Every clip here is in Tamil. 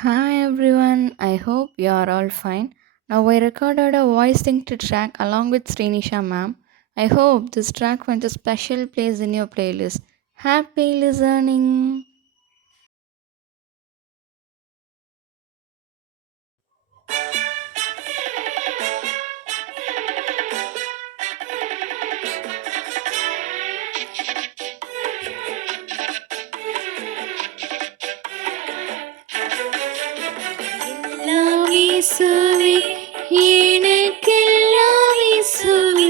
Hi everyone, I hope you are all fine. Now I recorded a voice synced track along with Srinisha ma'am. I hope this track finds a special place in your playlist. Happy listening! எல்லாம் இயேசுவே, எனக்கெல்லாம் இயேசுவே.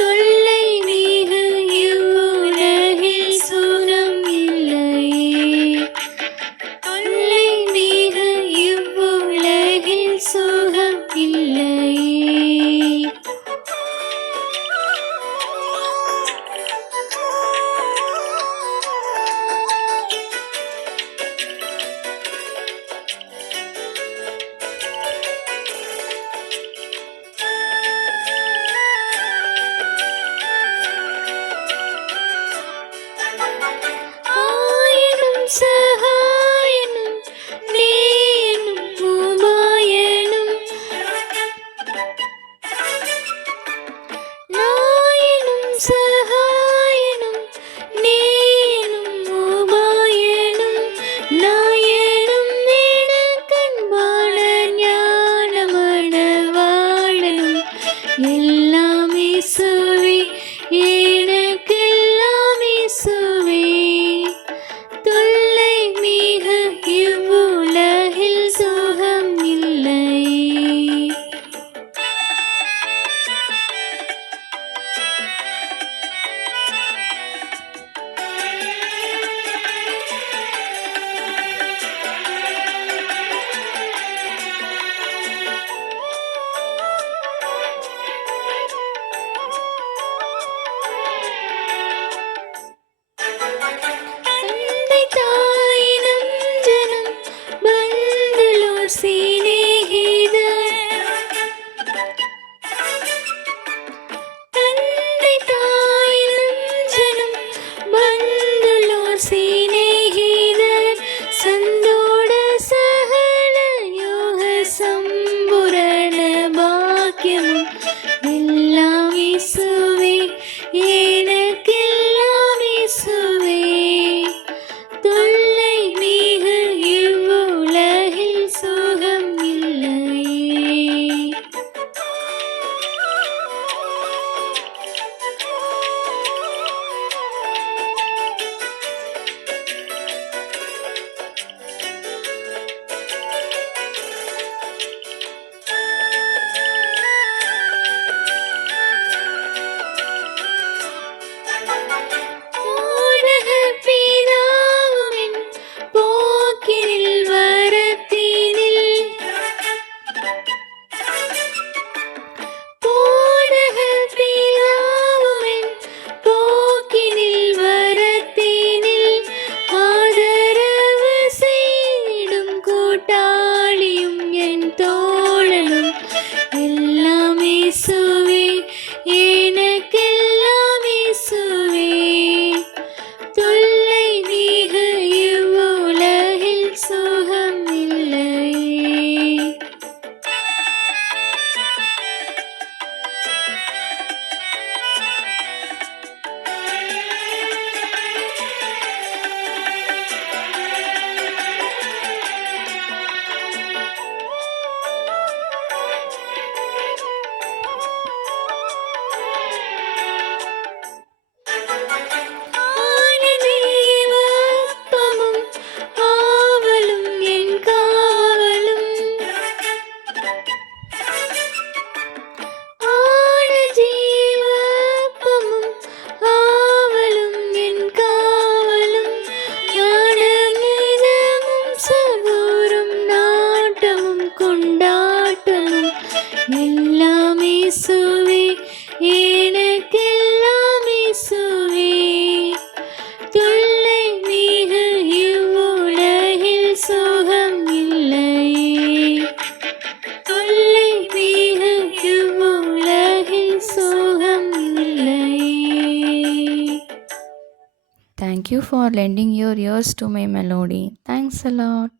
தொல்லை மிக இவ்வுலகில் சுகம் இல்லையே. தொல்லை மிக இவ்வுலகில் சுகம் இல்லையே. ஆயனும் சகாயனும் நேயனும் உபாயனும் நாயனும் சகாயனும் நேயனும் உபாயனும் நாயனும் எனக்கன்பான ஞானமண வாழனும் எல்லாம் இயேசுவே, எனக்கெல்லாம் இயேசுவே. தொல்லை மிக இவ்வுலகில் சுகம் இல்லை. ತಂದೆ ತಾಯಿನಂ ಜನಂ ಬಂಧುಲು ಸ್ನೇಹಿತ ತಂದೆ ತಾಯಿನಂ ಜನಂ ಬಂಧುಲು ಸ್ನೇಹಿತ ಸಂದೋಡ ಸಹನ ಯೋಗ ಸಂಪೂರ್ಣ ಭಾಗ್ಯಮು எல்லாம் இயேசுவே, எனக்கெல்லாம் இயேசுவே. தொல்லை மிக இவ்வுலகில் சுகம் இல்லையே. போனக பிதாவுமின் போக்கினில் வரத்தினில் போனக பிதாவுமின் போக்கினில் வரத்தினில் ஆதரவு செய்திடும் கூட்டாளியும் என் தோழனும் எல்லாம் இயேசுவே, எனக்கெல்லாம் இயேசுவே. தொல்லை மிக இவ்வுலகில் சுகம் இல்லையே. ஆனதீவப்பமும் ஆவலும் என் காவலும் ஆனஜீவப்பமும் ஆவலும் என் காவலும் ஞானமிதமும் சகோரும் நாட்டமும் கொண்டாட்டமும் எல்லாம் இயேசுவே, எனக்கெல்லாம் இயேசுவே. தொல்லை மிக இவ்வுலகில் சுகம் இல்லையே. தொல்லை மிக இவ்வுலகில் சுகம் இல்லையே. Thank you for lending your ears to my melody. Thanks a lot.